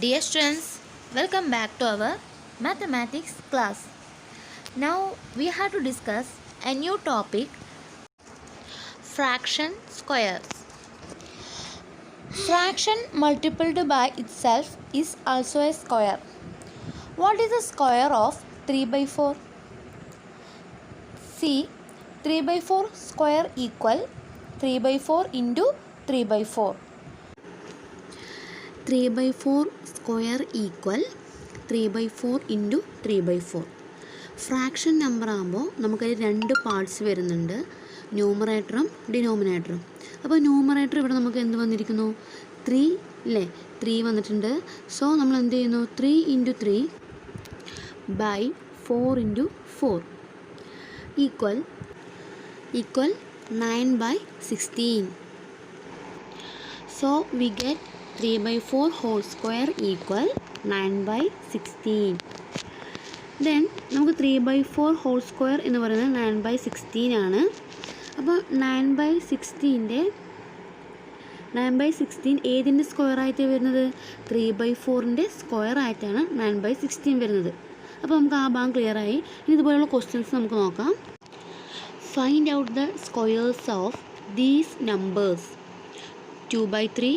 Dear students, welcome back to our mathematics class. Now we have to discuss a new topic, fraction squares. Fraction multiplied by itself is also a square. What is the square of 3 by 4? See, 3 by 4 square equal 3 by 4 into 3 by 4. 3 by 4 square equal 3 by 4 into 3 by 4. Fraction number ആകുമ്പോൾ നമുക്കതിൽ രണ്ട് parts വരുന്നുണ്ട്, ന്യൂമറേറ്ററും ഡിനോമിനേറ്ററും. അപ്പോൾ numerator ഇവിടെ നമുക്ക് എന്ത് വന്നിരിക്കുന്നു? 3 അല്ലേ, 3 വന്നിട്ടുണ്ട്. സോ നമ്മൾ എന്ത് ചെയ്യുന്നു? 3 into 3 by 4 into 4 equal 9 by 16. So we get 3 by 4 whole square equal 9 by 16. Then നമുക്ക് 3 by 4 whole square എന്ന് പറയുന്നത് 9 by 16 ആണ്. അപ്പോൾ 9 by 16 ഏതിൻ്റെ സ്ക്വയർ ആയിട്ട് വരുന്നത്? 3 by 4ൻ്റെ സ്ക്വയർ ആയിട്ടാണ് 9 by 16 വരുന്നത്. അപ്പോൾ നമുക്ക് ആ ഭാഗം ക്ലിയർ ആയി. ഇനി ഇതുപോലെയുള്ള ക്വസ്റ്റ്യൻസ് നമുക്ക് നോക്കാം. Find out the squares of these numbers: 2 by 3,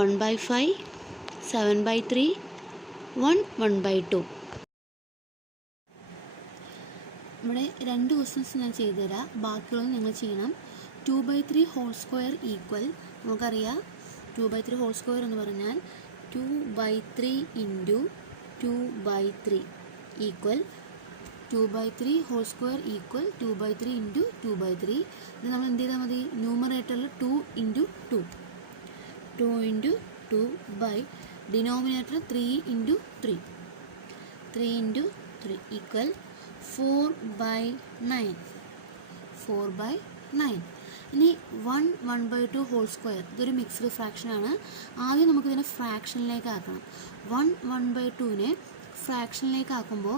1 by 5, 7 by 3, 1 by 2. ഇവിടെ രണ്ട് ക്വസ്റ്റ്യൻസ് ഞാൻ ചെയ്തുതരാം, ബാക്കിയുള്ളത് നിങ്ങൾ ചെയ്യണം. 2 by 3 ഹോൾ സ്ക്വയർ ഈക്വൽ, നമുക്കറിയാം 2 by 3 ഹോൾ സ്ക്വയർ എന്ന് പറഞ്ഞാൽ 2 by 3 into 2 by 3 equal 2 by 3 whole square equal 2 by 3 into 2 by 3. ഇത് നമ്മൾ എന്ത് ചെയ്താൽ മതി? ന്യൂമറേറ്ററിൽ 2 into 2 into 2 by denominator 3 into 3 into 3 equal 4 by 9. ഇനി 1 by 2 ഹോൾ സ്ക്വയർ, ഇതൊരു മിക്സ്ഡ് ഫ്രാക്ഷനാണ്. ആദ്യം നമുക്കിതിനെ ഫ്രാക്ഷനിലേക്ക് ആക്കണം. 1 by 2നെ ഫ്രാക്ഷനിലേക്ക് ആക്കുമ്പോൾ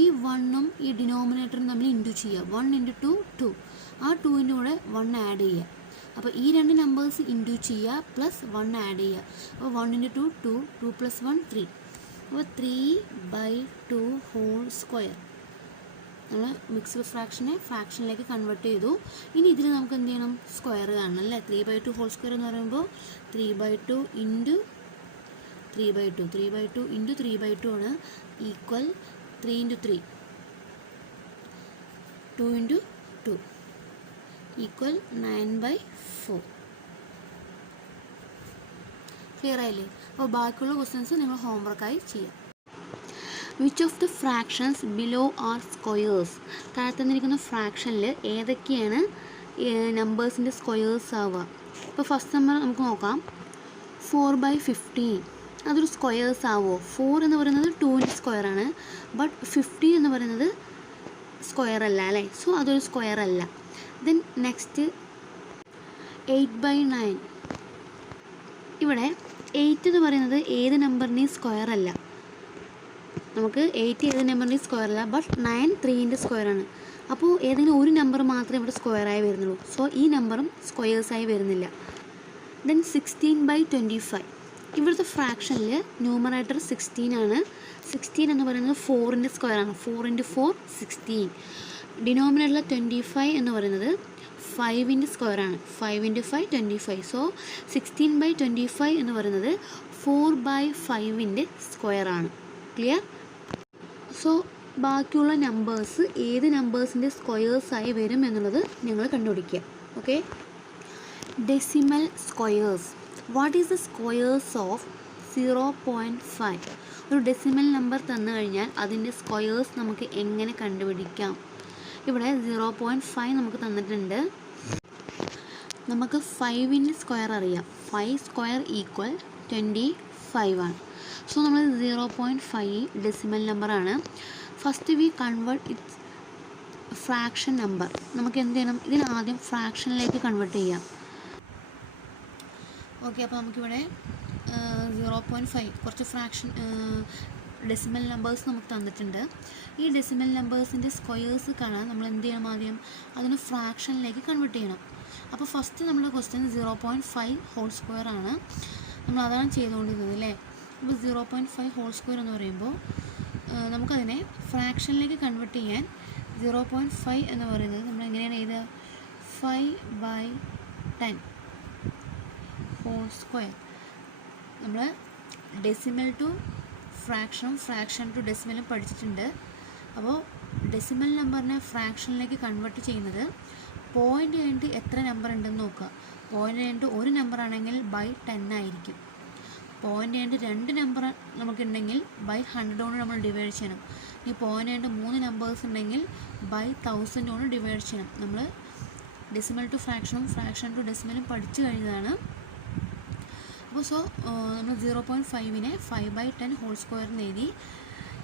ഈ 1ഉം ഈ ഡിനോമിനേറ്ററും തമ്മിൽ ഇൻറ്റു ചെയ്യുക. 1 ഇൻറ്റു 2 2, ആ 2ൻ്റെ കൂടെ 1 ആഡ് ചെയ്യുക. അപ്പോൾ ഈ രണ്ട് നമ്പേഴ്സ് ഇൻറ്റു ചെയ്യുക പ്ലസ് 1 ആഡ് ചെയ്യുക. അപ്പോൾ 1 ഇൻറ്റു 2 2 പ്ലസ് 1 3. അപ്പോൾ 3 by 2 ഹോൾ സ്ക്വയർ നമ്മൾ മിക്സ്ഡ് ഫ്രാക്ഷനെ ഫ്രാക്ഷനിലേക്ക് കൺവേർട്ട് ചെയ്തു. ഇനി ഇതിൽ നമുക്ക് എന്ത് ചെയ്യണം? സ്ക്വയർ കാണണം അല്ലേ. 3 by 2 ഹോൾ സ്ക്വയർ എന്ന് പറയുമ്പോൾ 3 by 2 into 3 by 2 into 3 by 2 ആണ് equal 3 into 3 2 into 2 equal 9 by 4. Clear ആയില്ലേ? അപ്പോൾ ബാക്കിയുള്ള ക്വസ്റ്റ്യൻസ് നിങ്ങൾ ഹോംവർക്കായി ചെയ്യാം. Which of the fractions below are squares? താഴെ തന്നിരിക്കുന്ന ഫ്രാക്ഷനിൽ ഏതൊക്കെയാണ് നമ്പേഴ്സിൻ്റെ സ്ക്വയേഴ്സ് ആവുക? ഇപ്പോൾ ഫസ്റ്റ് നമ്പർ നമുക്ക് നോക്കാം. 4 by 15 അതൊരു സ്ക്വയേഴ്സ് ആവുമോ? 4 എന്ന് പറയുന്നത് 2ൻ്റെ സ്ക്വയറാണ്, ബട്ട് 15 എന്ന് പറയുന്നത് സ്ക്വയർ അല്ല അല്ലേ. സോ അതൊരു സ്ക്വയർ അല്ല. Then next 8 by 9. ഇവിടെ 8 എന്ന് പറയുന്നത് ഏത് നമ്പറിൻ്റെയും സ്ക്വയർ അല്ല. നമുക്ക് 8 ഏത് നമ്പറിൻ്റെയും സ്ക്വയർ അല്ല, ബട്ട് 9 3ൻ്റെ സ്ക്വയറാണ്. അപ്പോൾ ഏതെങ്കിലും ഒരു നമ്പർ മാത്രമേ ഇവിടെ സ്ക്വയറായി വരുന്നുള്ളൂ. സോ ഈ നമ്പറും സ്ക്വയേഴ്സായി വരുന്നില്ല. Then 16 by 25. ഇവിടുത്തെ ഫ്രാക്ഷനിൽ ന്യൂമറേറ്റർ 16 ആണ്. 16 എന്ന് പറയുന്നത് 4ൻ്റെ സ്ക്വയറാണ്. 4 ഇൻറ്റു 4 16. ഡിനോമിനേറ്ററിൽ 25 എന്ന് പറയുന്നത് 5ൻ്റെ സ്ക്വയറാണ്. 5 ഇൻറ്റു 5 25. സോ 16 by 25 എന്ന് പറയുന്നത് 4 by 5ൻ്റെ സ്ക്വയറാണ്. ക്ലിയർ? സോ ബാക്കിയുള്ള നമ്പേഴ്സ് ഏത് നമ്പേഴ്സിൻ്റെ സ്ക്വയേഴ്സായി വരും എന്നുള്ളത് നിങ്ങൾ കണ്ടുപിടിക്കുക. Okay. Decimal squares. What is the squares of 0.5? ഒരു ഡെസിമൽ നമ്പർ തന്നു കഴിഞ്ഞാൽ അതിൻ്റെ സ്ക്വയേഴ്സ് നമുക്ക് എങ്ങനെ കണ്ടുപിടിക്കാം? ഇവിടെ 0.5 നമുക്ക് തന്നിട്ടുണ്ട്. നമുക്ക് 5ൻ്റെ സ്ക്വയർ അറിയാം. 5 സ്ക്വയർ ഈക്വൽ 25 ആണ്. സോ നമ്മൾ 0.5 ഡെസിമൽ നമ്പറാണ്. First we convert it's fraction number. നമുക്ക് എന്ത് ചെയ്യണം? ഇതിനാദ്യം ഫ്രാക്ഷനിലേക്ക് കൺവേർട്ട് ചെയ്യാം. ഓക്കെ. അപ്പോൾ നമുക്കിവിടെ 0.5 കുറച്ച് ഫ്രാക്ഷൻ ഡെസിമൽ നമ്പേഴ്സ് നമുക്ക് തന്നിട്ടുണ്ട്. ഈ ഡെസിമൽ നമ്പേഴ്സിൻ്റെ സ്ക്വയേഴ്സ് കാണാൻ നമ്മൾ എന്ത് ചെയ്യണം? ആദ്യം അതിന് ഫ്രാക്ഷനിലേക്ക് കൺവേർട്ട് ചെയ്യണം. അപ്പോൾ ഫസ്റ്റ് നമ്മുടെ ക്വസ്റ്റ്യൻ 0.5 ഹോൾ സ്ക്വയർ ആണ്. നമ്മൾ അതാണ് ചെയ്തുകൊണ്ടിരുന്നത് അല്ലേ. അപ്പോൾ 0.5 ഹോൾ സ്ക്വയർ എന്ന് പറയുമ്പോൾ നമുക്കതിനെ ഫ്രാക്ഷനിലേക്ക് കൺവേർട്ട് ചെയ്യാൻ 0.5 എന്ന് പറയുന്നത് നമ്മൾ എങ്ങനെയാണ് എഴുതുക? 5/10 ഹോൾ സ്ക്വയർ. നമ്മൾ ഡെസിമൽ ടു ഫ്രാക്ഷനും ഫ്രാക്ഷൻ ടു ഡെസിമലും പഠിച്ചിട്ടുണ്ട്. അപ്പോൾ ഡെസിമൽ നമ്പറിനെ ഫ്രാക്ഷനിലേക്ക് കൺവേർട്ട് ചെയ്യുന്നത് പോയിൻ്റ് കഴിഞ്ഞിട്ട് എത്ര നമ്പർ ഉണ്ടെന്ന് നോക്കുക. പോയിൻ്റ് കഴിഞ്ഞിട്ട് ഒരു നമ്പർ ആണെങ്കിൽ ബൈ 10 ആയിരിക്കും. പോയിൻ്റ് കഴിഞ്ഞിട്ട് 2 നമ്പർ നമുക്കുണ്ടെങ്കിൽ ബൈ 100 കൊണ്ട് നമ്മൾ ഡിവൈഡ് ചെയ്യണം. ഇനി പോയിൻ്റ് കഴിഞ്ഞിട്ട് 3 നമ്പേഴ്സ് ഉണ്ടെങ്കിൽ ബൈ 1000 കൊണ്ട് ഡിവൈഡ് ചെയ്യണം. നമ്മൾ ഡെസിമൽ ടു ഫ്രാക്ഷനും ഫ്രാക്ഷൻ ടു ഡെസിമലും പഠിച്ചു കഴിഞ്ഞതാണ്. അപ്പോൾ നമ്മൾ 0.5നെ 5/10 ഹോൾ സ്ക്വയർ എന്ന് എഴുതി.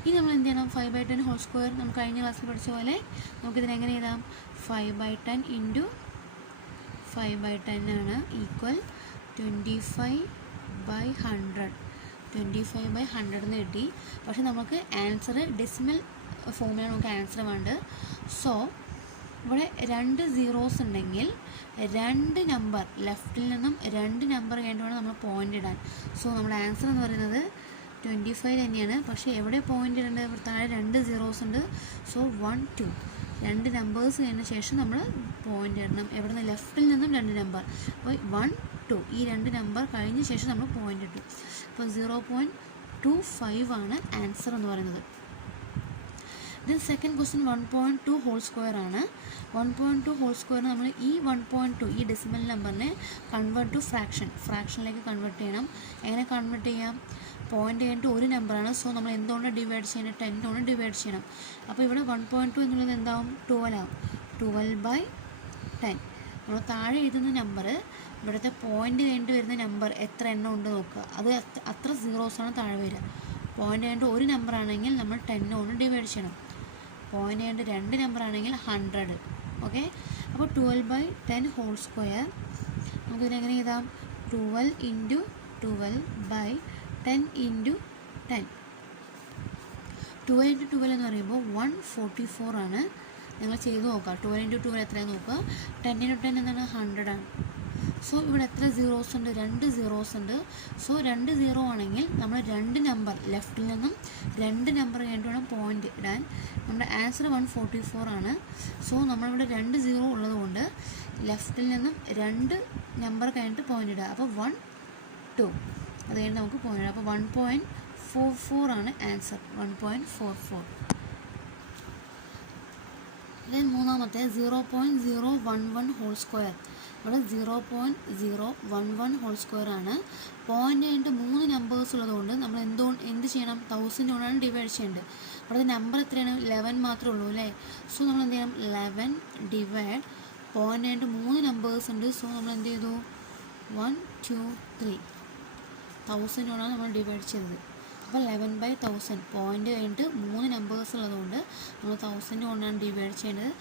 ഇനി നമ്മൾ എന്ത് ചെയ്യണം? 5/10 ഹോൾ സ്ക്വയർ നമുക്ക് കഴിഞ്ഞ ക്ലാസ്സിൽ പഠിച്ച പോലെ നമുക്കിതിനെങ്ങനെ എഴുതാം? 5/10 ഇൻറ്റു 5/10 ആണ് ഈക്വൽ 25/100. 25/100 എന്ന് കിട്ടി. പക്ഷെ നമുക്ക് ആൻസർ ഡെസിമൽ ഫോമിലാണ് നമുക്ക് ആൻസർ വേണ്ടത്. സോ ഇവിടെ 2 സീറോസ് ഉണ്ടെങ്കിൽ 2 നമ്പർ ലെഫ്റ്റിൽ നിന്നും 2 നമ്പർ കഴിഞ്ഞിട്ട് വേണം നമ്മൾ പോയിൻ്റ് ഇടാൻ. സോ നമ്മുടെ ആൻസർ എന്ന് പറയുന്നത് 25 തന്നെയാണ്. പക്ഷേ എവിടെ പോയിൻ്റ് ഇടേണ്ടത്? ഇവിടെ താഴെ 2 സീറോസ് ഉണ്ട്. സോ 1 2 2 നമ്പേഴ്സ് കഴിഞ്ഞ ശേഷം നമ്മൾ പോയിൻ്റ് ഇടണം. എവിടെ നിന്ന്? ലെഫ്റ്റിൽ നിന്നും 2 നമ്പർ. അപ്പോൾ 1 2 ഈ 2 നമ്പർ കഴിഞ്ഞ ശേഷം നമ്മൾ പോയിൻ്റ് ഇട്ടു. അപ്പോൾ 0.25 ആണ് ആൻസർ എന്ന് പറയുന്നത്. Then second question 1.2 whole square ആണ്. 1.2 ഹോൾ സ്ക്വയർ നമ്മൾ ഈ 1.2 ഈ ഡെസിമൽ നമ്പറിനെ കൺവേർട്ട് ടു ഫ്രാക്ഷനിലേക്ക് കൺവേർട്ട് ചെയ്യണം. എങ്ങനെ കൺവേർട്ട് ചെയ്യാം? പോയിൻ്റ് കഴിഞ്ഞിട്ട് ഒരു നമ്പറാണ്. സോ നമ്മൾ എന്തുകൊണ്ട് ഡിവൈഡ് ചെയ്യണം? 10 കൊണ്ട് ഡിവൈഡ് ചെയ്യണം. അപ്പോൾ ഇവിടെ 1.2 എന്നുള്ളത് എന്താവും? 12 ആവും. 12/10. നമ്മൾ താഴെ എഴുതുന്ന നമ്പർ ഇവിടുത്തെ പോയിൻ്റ് കഴിഞ്ഞിട്ട് വരുന്ന നമ്പർ എത്ര എണ്ണം ഉണ്ട് നോക്കുക. അത് അത്ര സീറോസാണ് താഴെ വരിക. പോയിൻ്റ് കഴിഞ്ഞിട്ട് ഒരു നമ്പർ ആണെങ്കിൽ നമ്മൾ 10 കൊണ്ട് ഡിവൈഡ് ചെയ്യണം. പോയിൻ്റ് കഴിഞ്ഞിട്ട് 2 നമ്പർ ആണെങ്കിൽ 100. ഓക്കെ. അപ്പോൾ 12/10 ഹോൾ സ്ക്വയർ നമുക്കിതിനെങ്ങനെ എഴുതാം? 12 ഇൻറ്റു 12/10 ഇൻറ്റു 10. 12 ഇൻറ്റു 12 എന്ന് പറയുമ്പോൾ 144 ആണ്. നിങ്ങൾ ചെയ്ത് നോക്കുക. 12 ഇൻറ്റു 12 എത്രയാണ് നോക്കുക. 10 ഇൻറ്റു 10 എന്താണ്? 100 ആണ്. സോ ഇവിടെ എത്ര സീറോസ് ഉണ്ട്? 2 സീറോസ് ഉണ്ട്. സോ 2 സീറോ ആണെങ്കിൽ നമ്മൾ 2 നമ്പർ ലെഫ്റ്റിൽ നിന്നും 2 നമ്പർ കഴിഞ്ഞിട്ട് വേണം പോയിൻ്റ് ഇടാൻ. നമ്മുടെ ആൻസർ 144 ആണ്. സോ നമ്മളിവിടെ 2 സീറോ ഉള്ളതുകൊണ്ട് ലെഫ്റ്റിൽ നിന്നും 2 നമ്പർ കഴിഞ്ഞിട്ട് പോയിൻ്റ് ഇടുക. അപ്പോൾ 1 2 അത് കഴിഞ്ഞ് നമുക്ക് പോയിൻ്റ് ഇടാം. അപ്പോൾ 1.44 ആണ് ആൻസർ. 1.44. ദെൻ മൂന്നാമത്തെ 0.011 ഹോൾ സ്ക്വയർ. ഇവിടെ 0.011 ഹോൾ സ്ക്വയർ ആണ്. പോയിൻ്റ് കഴിഞ്ഞിട്ട് 3 നമ്പേഴ്സ് ഉള്ളതുകൊണ്ട് നമ്മൾ എന്ത് ചെയ്യണം? 1000 കൊണ്ടാണ് ഡിവൈഡ് ചെയ്യേണ്ടത്. അവിടെ നമ്പർ എത്രയാണ്? 11 മാത്രമേ ഉള്ളൂ അല്ലേ? സോ നമ്മൾ എന്ത് ചെയ്യണം? 11 ഡിവൈഡ് പോയിൻ്റ് കഴിഞ്ഞിട്ട് 3 നമ്പേഴ്സ് ഉണ്ട്. സോ നമ്മൾ എന്ത് ചെയ്തു? 1 2 3 1000 കൊണ്ടാണ് നമ്മൾ ഡിവൈഡ് ചെയ്തത്. അപ്പോൾ 11/1000 പോയിൻ്റ് കഴിഞ്ഞിട്ട് 3 നമ്പേഴ്സ് ഉള്ളതുകൊണ്ട് നമ്മൾ 1000 കൊണ്ടാണ് ഡിവൈഡ് ചെയ്യേണ്ടത്.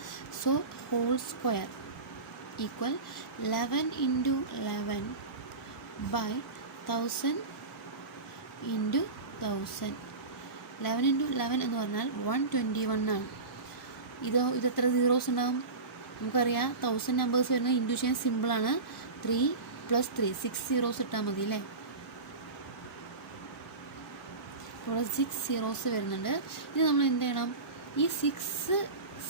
So whole square equal 11 into 11/1000 into 1000. 11 into 11 എന്ന് പറഞ്ഞാൽ 121 ആണ്. ഇത് എത്ര സീറോസ് ഉണ്ടാകും? നമുക്കറിയാം 1000 നമ്പേഴ്സ് വരുന്നത് ഇൻറ്റു ചെയ്യാൻ സിമ്പിളാണ്. 3 + 3 6 സീറോസ് ഇട്ടാൽ മതി അല്ലേ? ഇവിടെ 6 സീറോസ് വരുന്നുണ്ട്. ഇത് നമ്മൾ എന്ത് ചെയ്യണം? ഈ 6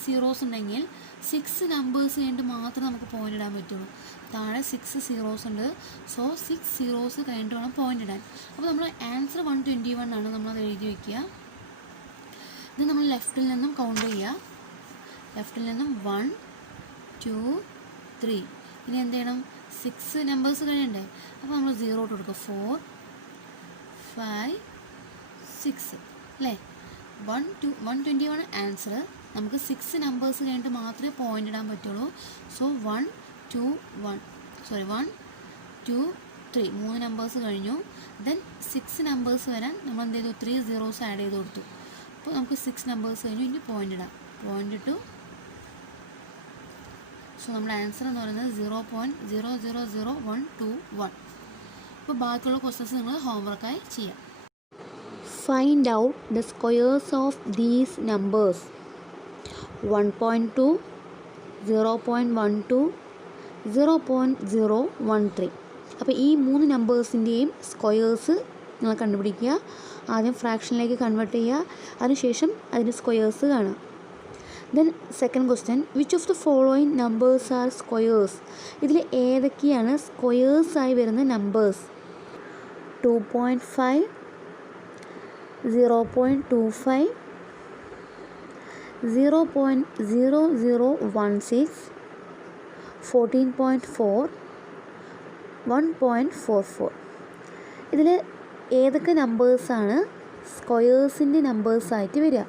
സീറോസ് ഉണ്ടെങ്കിൽ 6 നമ്പേഴ്സ് കഴിഞ്ഞിട്ട് മാത്രമേ നമുക്ക് പോയിൻ്റ് ഇടാൻ പറ്റുള്ളൂ. താഴെ 6 സീറോസ് ഉണ്ട്. സോ 6 സീറോസ് കഴിഞ്ഞിട്ട് വേണം പോയിൻ്റ് ഇടാൻ. അപ്പോൾ നമ്മൾ ആൻസർ 121 ആണ്. നമ്മളത് എഴുതി വയ്ക്കുക. ഇത് നമ്മൾ ലെഫ്റ്റിൽ നിന്നും കൗണ്ട് ചെയ്യുക. ലെഫ്റ്റിൽ നിന്നും 1 2 3. ഇനി എന്ത് ചെയ്യണം? 6 നമ്പേഴ്സ് കഴിയണ്ടേ? അപ്പോൾ നമ്മൾ 0 ഇട്ട് കൊടുക്കുക. 4 5 6 അല്ലേ? 121 ആൻസർ. നമുക്ക് 6 നമ്പേഴ്സ് കഴിഞ്ഞിട്ട് മാത്രമേ പോയിൻ്റ് ഇടാൻ പറ്റുള്ളൂ. സോ 1 2 1 3 നമ്പേഴ്സ് കഴിഞ്ഞു. ദെൻ 6 നമ്പേഴ്സ് വരാൻ നമ്മൾ എന്ത് ചെയ്തു? 3 സീറോസ് ആഡ് ചെയ്ത് കൊടുത്തു. അപ്പോൾ നമുക്ക് 6 നമ്പേഴ്സ് കഴിഞ്ഞു. ഇനി പോയിൻ്റ് ഇടാം. പോയിൻ്റ് ഇട്ടു. സോ നമ്മുടെ ആൻസർ എന്ന് പറയുന്നത് 0.000121. അപ്പോൾ ബാക്കിയുള്ള ക്വസ്റ്റ്യൻസ് നിങ്ങൾ ഹോംവർക്കായി ചെയ്യാം. Find out the squares of these numbers. 1.2, 0.12, 0.013. അപ്പോൾ ഈ 3 നമ്പേഴ്സിൻ്റെയും സ്ക്വയേഴ്സ് നിങ്ങൾ കണ്ടുപിടിക്കുക. ആദ്യം ഫ്രാക്ഷനിലേക്ക് കൺവേർട്ട് ചെയ്യുക, അതിനുശേഷം അതിൻ്റെ സ്ക്വയേഴ്സ് കാണുക. Then second question, which of the following numbers are squares? ഇതിൽ ഏതൊക്കെയാണ് സ്ക്വയേഴ്സായി വരുന്ന നമ്പേഴ്സ്? 2.5, 0.25, 0.0016, 14.4, 1.44. ഇതിൽ ഏതൊക്കെ നമ്പേഴ്സാണ് സ്ക്വയേഴ്സിൻ്റെ നമ്പേഴ്സായിട്ട് വരിക?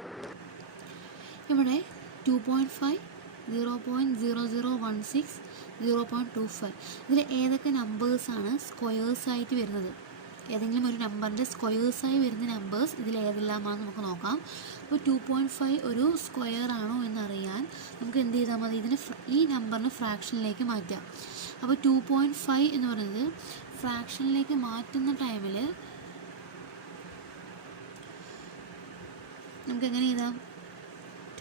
ഇവിടെ 2.5, 0.0016, 0.25 ഇതിൽ ഏതൊക്കെ നമ്പേഴ്സാണ് സ്ക്വയേഴ്സായിട്ട് വരുന്നത്? ഏതെങ്കിലും ഒരു നമ്പറിൻ്റെ സ്ക്വയേഴ്സായി വരുന്ന നമ്പേഴ്സ് ഇതിൽ ഏതെല്ലാമാണെന്ന് നമുക്ക് നോക്കാം. അപ്പോൾ 2.5 ഒരു സ്ക്വയർ ആണോ എന്നറിയാൻ നമുക്ക് എന്ത് ചെയ്താൽ മതി? ഈ നമ്പറിന് ഫ്രാക്ഷനിലേക്ക് മാറ്റാം. അപ്പോൾ 2.5 എന്ന് പറയുന്നത് ഫ്രാക്ഷനിലേക്ക് മാറ്റുന്ന ടൈമിൽ നമുക്ക് എങ്ങനെ എഴുതാം?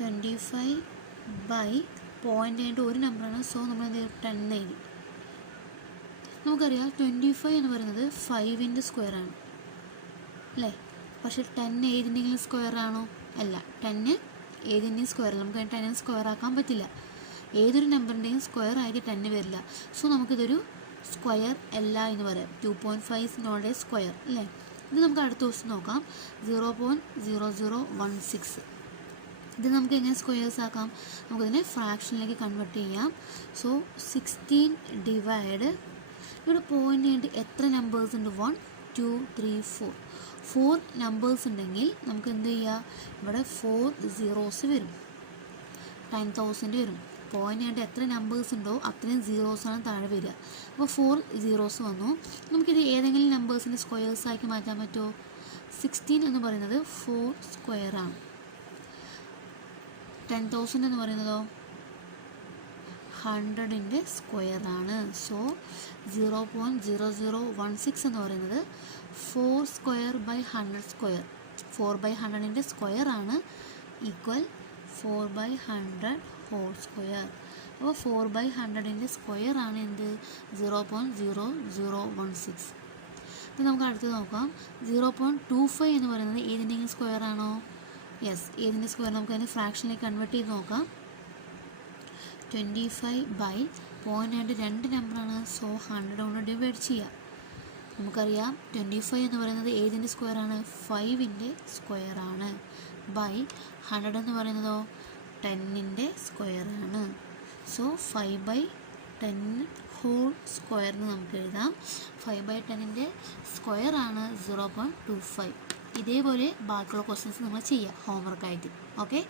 25/0.8 ഒരു നമ്പറാണ്. സോ നമ്മൾ എന്ത് ചെയ്യും? 10 എഴുതി. നമുക്കറിയാം 25 എന്ന് പറയുന്നത് 5ൻ്റെ സ്ക്വയറാണ് അല്ലേ? പക്ഷേ 10 ഏതിൻ്റെങ്കിലും സ്ക്വയർ ആണോ? അല്ല. 10 ഏതിൻ്റെയും സ്ക്വയർ അല്ല. നമുക്ക് 10 സ്ക്വയർ ആക്കാൻ പറ്റില്ല. ഏതൊരു നമ്പറിൻ്റെയും സ്ക്വയർ ആയിട്ട് 10 വരില്ല. സോ നമുക്കിതൊരു സ്ക്വയർ അല്ല എന്ന് പറയാം. 2.5 ഇസ് നോട്ട് എ സ്ക്വയർ അല്ലേ? ഇത് നമുക്ക് അടുത്ത ദിവസം നോക്കാം. 0.0016 ഇത് നമുക്ക് എങ്ങനെ സ്ക്വയേഴ്സ് ആക്കാം? നമുക്കിതിനെ ഫ്രാക്ഷനിലേക്ക് കൺവേർട്ട് ചെയ്യാം. സോ 16 ഡിവൈഡ് ഇവിടെ പോയിൻ്റ് എത്ര നമ്പേഴ്സ് ഉണ്ട്? 1, 2, 3, 4 നമ്പേഴ്സ് ഉണ്ടെങ്കിൽ നമുക്ക് എന്ത് ചെയ്യാം? ഇവിടെ 4 zeros വരും. 10,000 വരും. പോയിൻ്റ് എത്ര നമ്പേഴ്സ് ഉണ്ടോ അത്രയും സീറോസാണ് താഴെ വരിക. അപ്പോൾ 4 zeros വന്നു. നമുക്കിത് ഏതെങ്കിലും നമ്പേഴ്സിൻ്റെ സ്ക്വയേഴ്സാക്കി മാറ്റാൻ പറ്റുമോ? 16 എന്ന് പറയുന്നത് 4 സ്ക്വയറാണ്. 10,000 എന്ന് പറയുന്നതോ 100ൻ്റെ സ്ക്വയറാണ്. സോ 0.0016 എന്ന് പറയുന്നത് 4 സ്ക്വയർ ബൈ 100 സ്ക്വയർ. 4/100ൻ്റെ സ്ക്വയറാണ് ഈക്വൽ 4/100 ഹോൾ സ്ക്വയർ. അപ്പോൾ 4/100ൻ്റെ സ്ക്വയറാണ് എന്ത്? 0.0016. അപ്പോൾ നമുക്ക് അടുത്ത് നോക്കാം. 0.25 എന്ന് പറയുന്നത് ഏതിൻ്റെങ്കിലും സ്ക്വയർ ആണോ? യെസ്. ഏതിൻ്റെ സ്ക്വയർ? നമുക്ക് അതിന് ഫ്രാക്ഷനിലേക്ക് കൺവേർട്ട് ചെയ്ത് നോക്കാം. 25/0.8 രണ്ട് നമ്പറാണ്. സോ 100 കൊണ്ട് ഡിവൈഡ് ചെയ്യാം. നമുക്കറിയാം 25 എന്ന് പറയുന്നത് ഏതിൻ്റെ സ്ക്വയറാണ്? 5ൻ്റെ സ്ക്വയറാണ്. ബൈ 100 എന്ന് പറയുന്നതോ 10ൻ്റെ സ്ക്വയറാണ്. സോ 5/10 ഹോൾ സ്ക്വയർ എന്ന് നമുക്ക് എഴുതാം. 5/10ൻ്റെ സ്ക്വയറാണ് 0.25. ഇതേപോലെ ബാക്കിയുള്ള ക്വസ്റ്റ്യൻസ് നമ്മൾ ചെയ്യുക ഹോംവർക്കായിട്ട്. ഓക്കെ.